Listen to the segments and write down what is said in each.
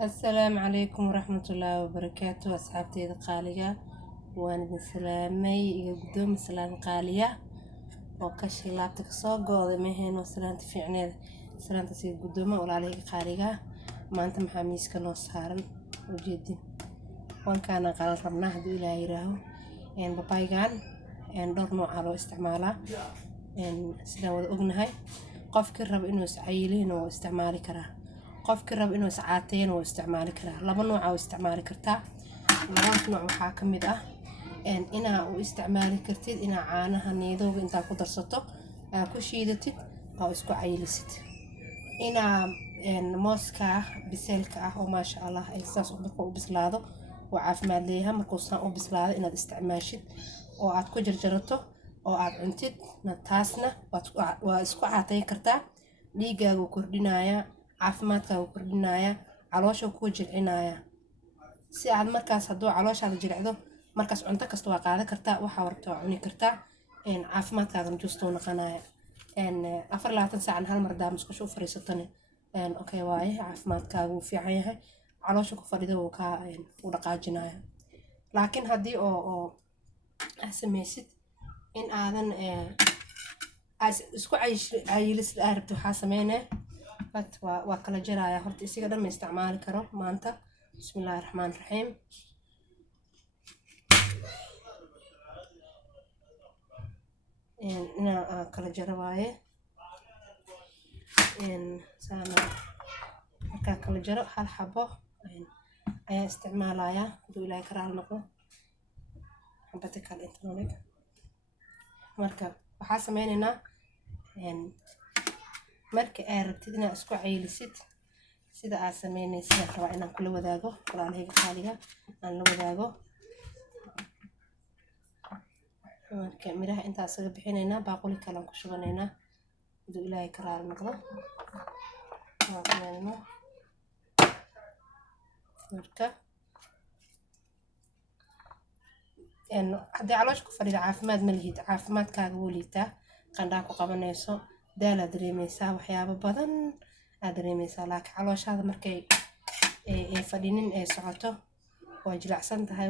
السلام عليكم ورحمة الله وبركاته أصحابتي القالية. وأنا بسلامي قدوم سلام قالية وكشي لابتك صوق وضمهن وسلامت في عناد سلامت سيد قدومة ولا عليه قالية ما أنت محاميس كانوا صهارا وجدي وان كان قال ربنا هدو إلى يراهو إن بابايغان إن دور نوع على استعماله إن سلام وأغنهاي قف كرب إنه سعيلين واستعمالي كراه qofkii rab inuu saacateen oo isticmaali karaa laba nooc oo isticmaali kartaa labada nooc waxaa ka mid ah inaa u isticmaali kartid inaa caanaha needowga inta ku darsato ku shiidatid oo isku cayilisid inaa mooska biseelka ah oo maasha Allah ay saas u bislaado oo caafimaad leeyahay markuu saan u bislaado inaad isticmaashid oo aad ku jarjarato oo aad cuntid taasna waa isku caatayn kartaa dhiigaagu kordhinaya caafimaadkaaga kordhinaya caloosha ku jilcinaya si aad markaas haduu calooshaada jilcdo markaas cunto kasta waa qaadan kartaa waxa warto cuni kartaa caafimaadkaaga juusto noqonaya 24 saac hal mar daam isku soo fariisatane okay waaye caafimaadkaaga uu fiican yahay caloosha ku fadhido uu ka u dhaqaajinaya laakiin hadii oo samaysid in aadan isku cayilis arabto waxa sameynaa وكلا جرايا هرتي سيجا دم استعمال كرو مانتا بسم الله الرحمن الرحيم إن كلا جرايا إن سانا كلا جرا حال حبه أي استعمالايا دولا كرال نقو حبتك الإنترنت مركب وحاسميننا إن marka aad rabtid inaad isku cayilisid sida aad sameynaysid waa inaan kula wadaago walaalahayga qaaliga aan la wadaago marka miraha intaas saga bixinayna baaquli kale aan ku shubanayna inuu ilaahay ka raali noqdo marka haddii caloosha ku fadhida caafimaad ma lihid caafimaadkaaga wuu liitaa qandhaa ku qabanayso daal aad dareemaysaa waxyaabo badan aad dareemaysaa laakiin calooshaada markay fadhinin ay socoto waa jilacsan tahay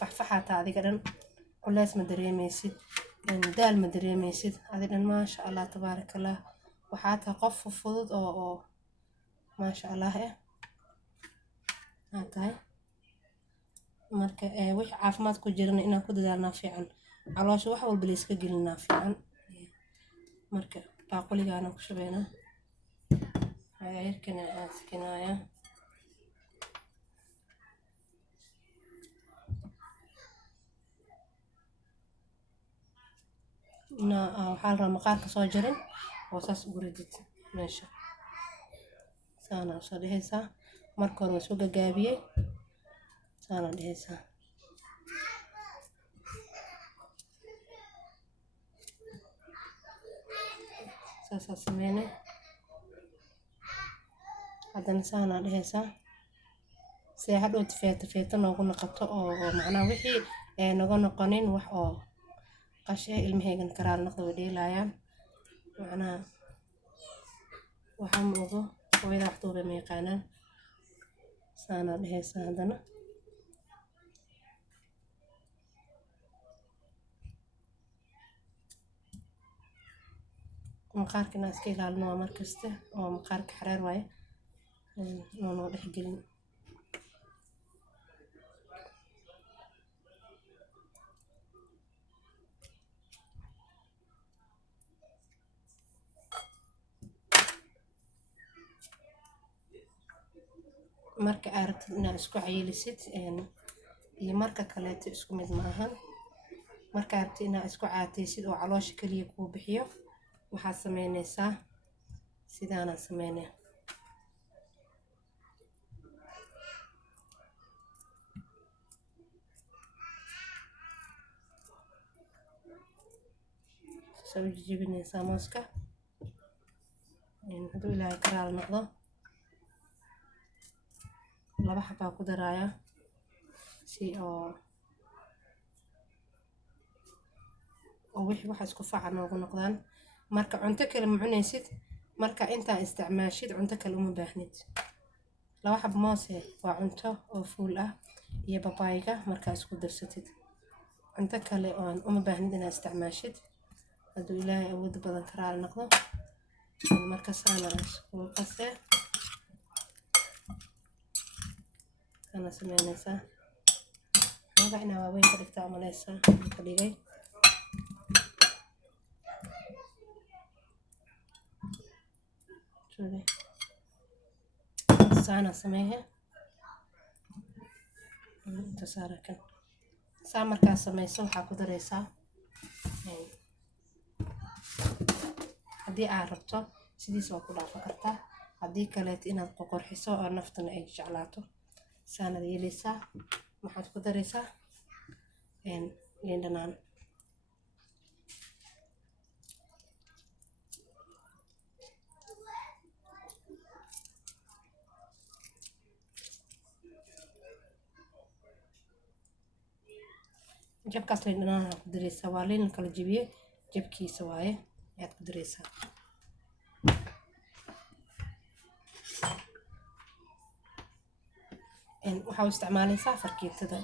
faxfaxaata adiga dhan culays ma dareemaysid daal ma dareemaysid adiga dhan maasha Allah tabaarakallah waxaa tahay qof fudud oo maasha Allah tahay marka wix caafimaad ku jirna inaan ku dadaalnaa fiican caloosha wax walba la iska gelinaa fiican marka باقولي أنا كشبينا هاي يمكن أسكنايا نا حال رمقار كصاجرين وصاص بردت ماشي سانا صدي هسا مركور وسوق جابيه سانا ده هسا ساسا سمينة هذا نسانا لهسا سيحد وتفيت نوغو نقطة أو معنا وحي نوغو نقنين وح أو قشة المهيجن كرال نقضي ودي لايان معنا وحم وضو وإذا حطوبة ميقانا سانا لهسا هذانا مقارك الناس كي قال نوع مركزته أو مقارك حرار واي نوع دحجلين marka aad inaad isku cayilisid iyo marka kale isku mid maahan marka aad inaad isku caateysid oo caloosha kaliya ku bixiyo waxaad sameynaysaa sidaan aan sameynaa soo jibinaysaa mooska haduu ilaahay ka raali noqdo laba xabaa ku daraaya si oo wixii waxa isku faacan noogu noqdaan marka cunto kale ma cunaysid marka inta isticmaashid cunto kale uma baahnid laba xabo moos waa cunto oo fuul ah iyo babaayga markaa isku darsatid. cunto kale oo aan uma baahnid inaad isticmaashid hadduu ilaahay awood badan ka raali noqdo. marka saana isku qasee kana sameynaysaa xoogaa inaa waaweyn ka dhigtaa malaysaa ka dhigay. saana sameeye inta saarakan saa markaa sameyso waxaa ku daraysaa haddii aad rabto sidiis waa ku dhaafo kartaa, haddii kaleeto inaad qoqorxiso oo naftana ay jeclaato saanad yeelaysaa. waxaad ku daraysaa liin dhanaan. jabkaas liin dhanaan ku daraysaa, waa liin kala jabiye jabkiisa waaye ayaad ku daraysaa. waxaa isticmaalaysaa fargeetada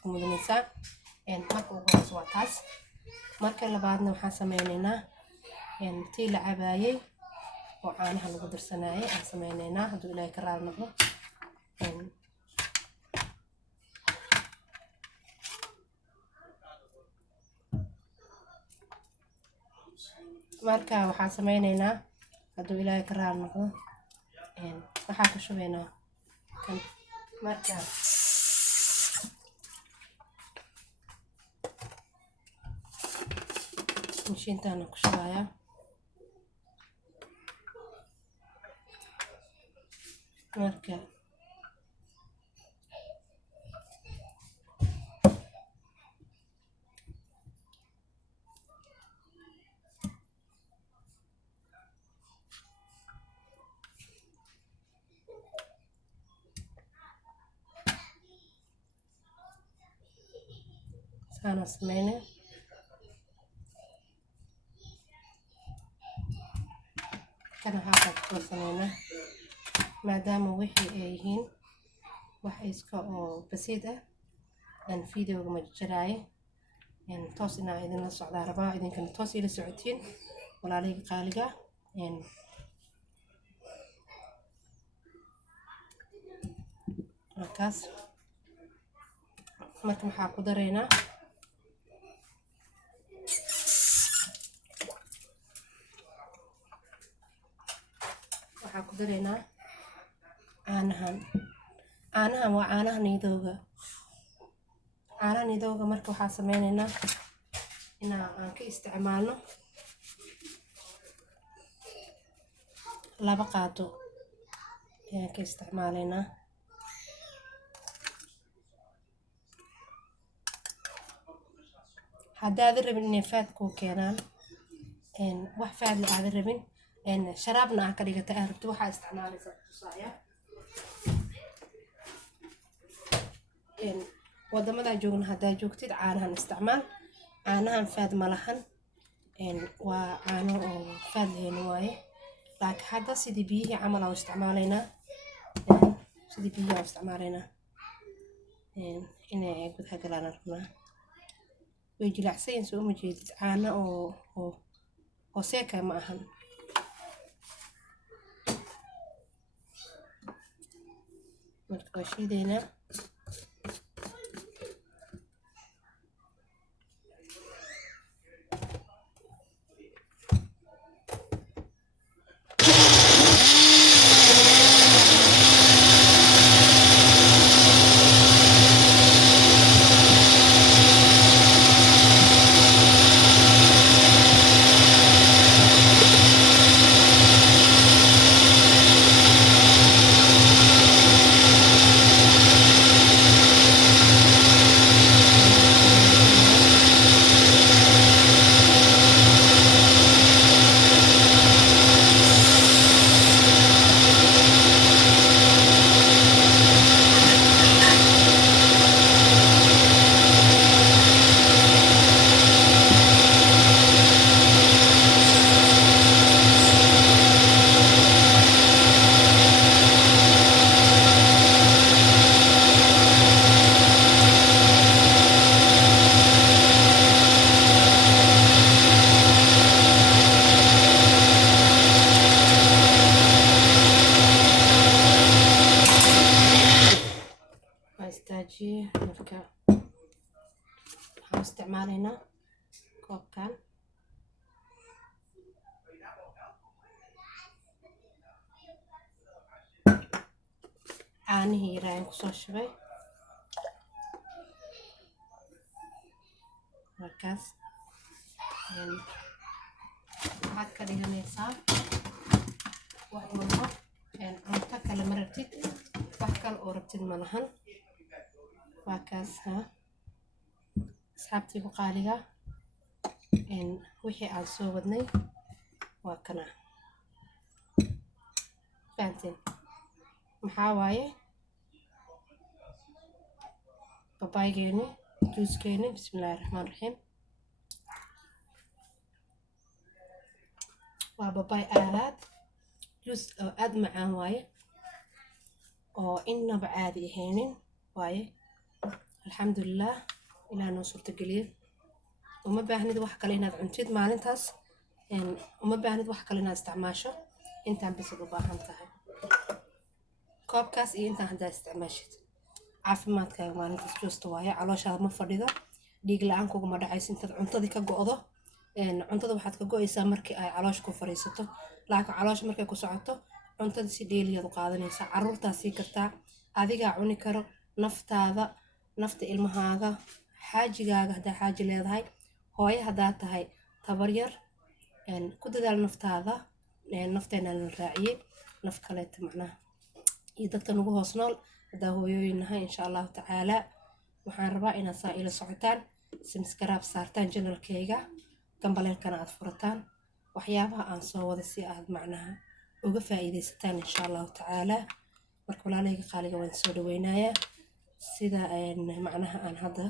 ku mudanaysaa. marka ugu horeysa waa taas. marka labaadna waxaan sameynaynaa tii la cabaayay oo caanaha lagu darsanayay aan sameynaynaa hadduu ilaahay ka raali noqdo. marka waxaan sameynaynaa hadduu ilaahay ka raali noqdo waxaa ka shubaynaa kan marka mashiintaana ku shubayaa. marka saana sameyne kana waxaa ku sameynaa maadaama wixii ay yihiin wax iska oo basiid ah aan videoga ma jaraaye toos inaa idinla socdaa rabaa, idinkana toos ila socotiin walaalahayga qaaliga. markaas marka waxaa ku daraynaa caanahan waa caanaha nidooga. marka waxaa sameynaynaa aan ka isticmaalno 2 qaado ayaan ka isticmaalaynaa. haddaadan rabin inay faad kuu keenaan wax faad la aadan rabin sharaabna aan ka dhigata aad rabto waxaa isticmaalaysaa tusaaya. wadamadaa joogna haddaa joogtid caanahan isticmaal. caanahan faad ma lahan, waa caano oo faad lahayn waaye. laakiin hadda sidii biyihii camal aan isticmaalaynaa inay gudaha galaan rabnaa. way jilicsan soo uma jeedid, caano oo seeka ma ahan. marka waa shiidaynaa. hagaajiyey marka waxaan isticmaalaynaa koobkan caanihii yaraan kusoo shubay markaas waxaad ka dhiganaysaa wax walba cunto kale ma rabtid wax kale oo rabtid ma lahan waa kaas asxaabtii qaaliga wixii aan soo wadnay waa kana fahanteen maxaa waaye babaygeeni juuskeeni bismillaahi raxmaani raxiim waa babay aad juus oo aad macaan waaye oo innaba caadi ahaynin waaye alxamdulilah ilaa noo suurtageliye uma baahnid wax kale inaad cuntid maalintaas uma baahnid wax kale inaad isticmaasho intaan bisad u baahan tahay koobkaas iyo intaan haddaa isticmaashid caafimaadkaaga maalintaas juusta waaye calooshaada ma fadhido dhiig la-aan kuguma dhacaysa intaad cuntadii ka go'do cuntada waxaad ka go'aysaa markii ay caloosha ku fariisato laakiin caloosha markay ku socoto cuntada si dheeliyaad u qaadanaysaa caruurtaa sii kartaa adigaa cuni karo naftaada nafta ilmahaaga xaajigaaga haddaa xaaji leedahay hooyo haddaa tahay tabar yar ku dadaal naftaada nafteena la raaciyey naf kaleeta macnaha iyo dadka nagu hoos nool haddaa hooyooyin nahay insha allahu tacaala waxaan rabaa inaad saa ila socotaan subscribe saartaan channelkayga gambaleelkana aad furataan waxyaabaha aan soo wada si aad macnaha uga faa'iidaysataan insha allahu tacaala marka walaalayga qaaliga waan soo dhaweynayaa sida macnaha aan hadda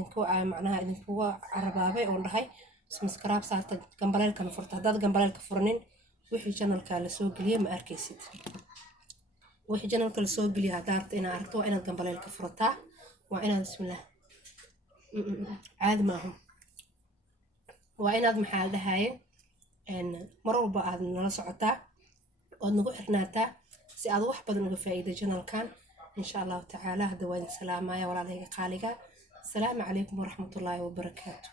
idinkuga carabaabay oon dhahay subscribe saarta gambaleelkana furta haddaad gambaleelka furanin wixii channelka la soo geliye ma arkaysid wixii channelka la soo geliye haddaad inaad aragto waa inaad gambaleelka furataa waa inaad bismillah caadi maaha waa inaad maxaa dhahaye mar walba aad nala socotaa ood nagu xirnaataa si aad wax badan uga faa'iido channelkan insha allahu tacaala hadda waan salaamaya walaalahayga qaaliga asalaamu calaykum waraxmatullaahi wabarakaatu